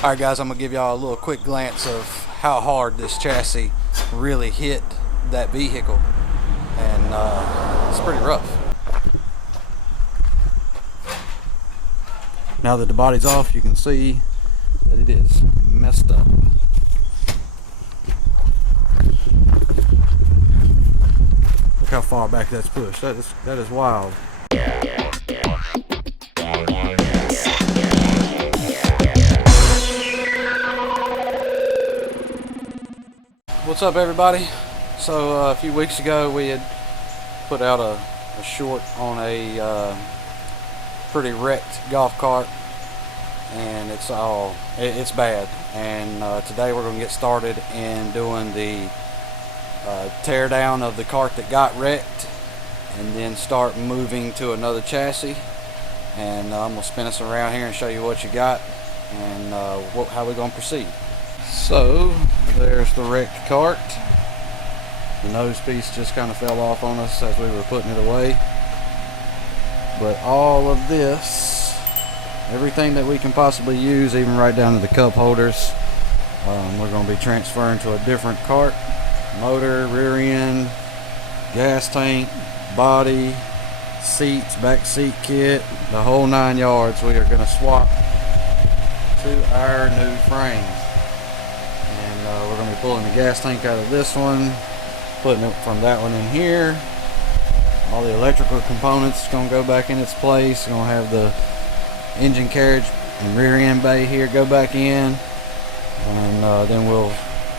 Alright guys, I'm going to give y'all a little quick glance of how hard this chassis really hit that vehicle, and it's pretty rough. Now that the body's off, you can see that it is messed up. Look how far back that's pushed. That is wild. What's up everybody? So a few weeks ago we had put out a short on a pretty wrecked golf cart, and it's bad, and today we're going to get started in doing the tear down of the cart that got wrecked, and then start moving to another chassis. And I'm going to spin us around here and show you what you got and how we're going to proceed. So there's the wrecked cart. The nose piece just kind of fell off on us as we were putting it away. But all of this, everything that we can possibly use, even right down to the cup holders, we're going to be transferring to a different cart. Motor, rear end, gas tank, body, seats, back seat kit, the whole 9 yards. We are going to swap to our new frame. And we're going to be pulling the gas tank out of this one, putting it from that one in here. All the electrical components going to go back in its place. Going to have the engine carriage and rear end bay here go back in, and then we'll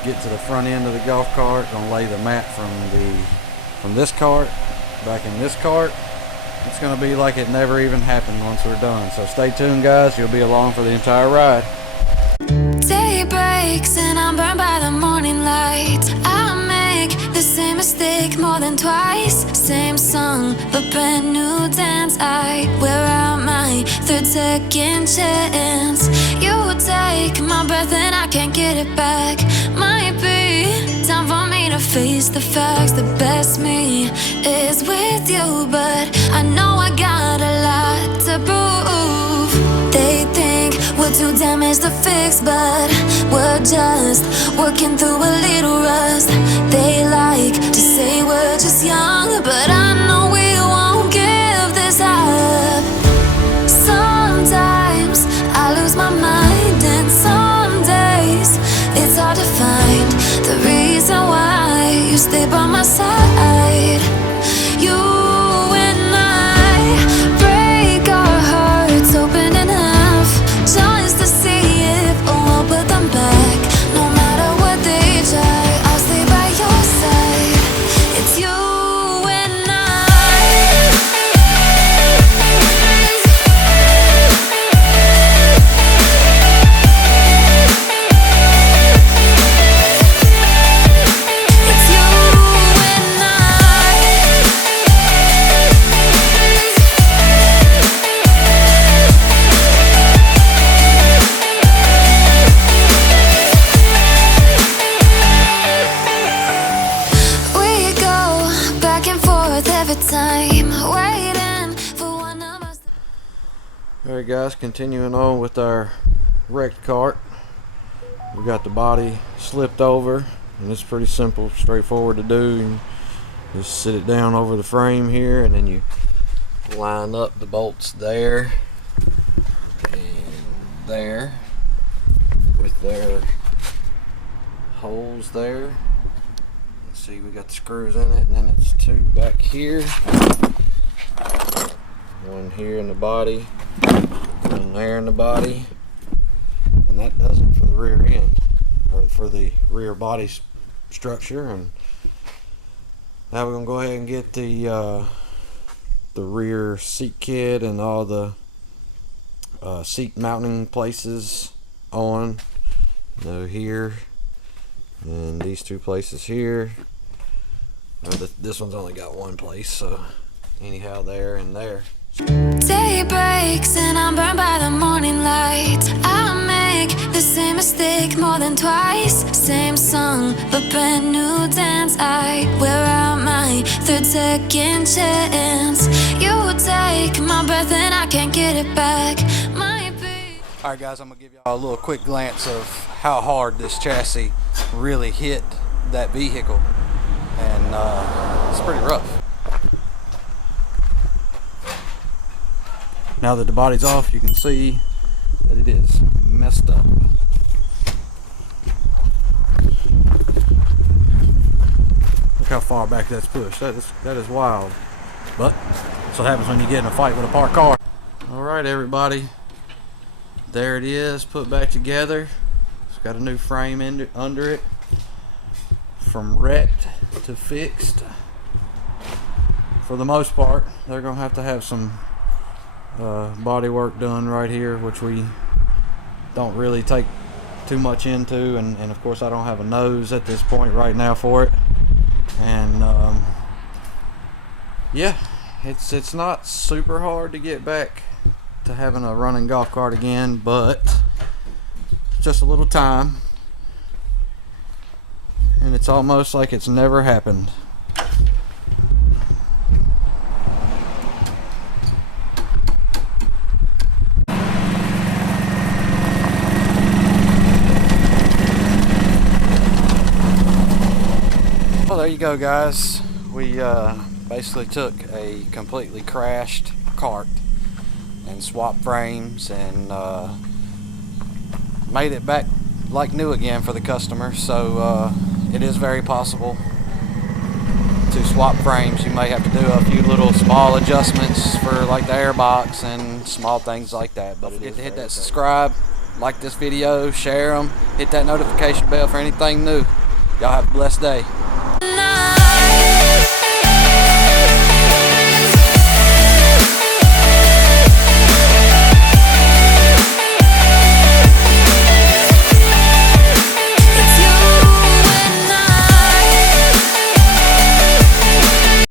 get to the front end of the golf cart. Going to lay the mat from this cart back in this cart. It's going to be like it never even happened once we're done. So stay tuned guys, you'll be along for the entire ride. Day breaks and I'm burned by the morning light. I make the same mistake more than twice. Same song, but brand new dance. I wear out my third second chance. You take my breath and I can't get it back. Might be time for me to face the facts. The best me is with you, but I know I got a lot to prove. They think we're too damaged to fix, but we're just working through a little rust. They like to say we're just young, but I know we won't give this up. Sometimes I lose my mind, and some days it's hard to find the reason why you stay by my side. You and I break our hearts open in half, just to see if we'll put them back. No matter what they try, I'll stay by your side. It's you and I. It's you and I. We go back and forth every time, waiting for one of us. Alright guys, continuing on with our wrecked cart. We got the body slipped over, and it's pretty simple, straightforward to do. You just sit it down over the frame here, and then you line up the bolts there and there with their holes there. Let's see, we got the screws in it, and then it's two back here, one here in the body, one there in the body, and that does it for the rear end, or for the rear body structure. And now we're gonna go ahead and get the rear seat kit and all the seat mounting places on. Here and these two places here. This one's only got one place, so anyhow, there and there. Day breaks and I'm burned by the morning light. I make the same mistake more than twice. Same song, but brand new dance. I wear out my third second chance. You take my breath and I can't get it back. Might be Alright guys, I'm going to give y'all a little quick glance of how hard this chassis really hit that vehicle. And it's pretty rough. Now that the body's off, you can see that it is messed up. Look how far back that's pushed. That is wild. But that's what happens when you get in a fight with a parked car. Alright everybody, there it is, put back together. It's got a new frame under it. From wrecked to fixed. For the most part, they're going to have some body work done right here, which we don't really take too much into, and of course I don't have a nose at this point right now for it. And yeah, it's not super hard to get back to having a running golf cart again, but just a little time, and it's almost like it's never happened. Well, there you go guys. We basically took a completely crashed cart and swapped frames and made it back like new again for the customer. So it is very possible to swap frames. You may have to do a few little small adjustments for like the airbox and small things like that. But don't forget to hit that subscribe, like this video, share them, hit that notification bell for anything new. Y'all have a blessed day.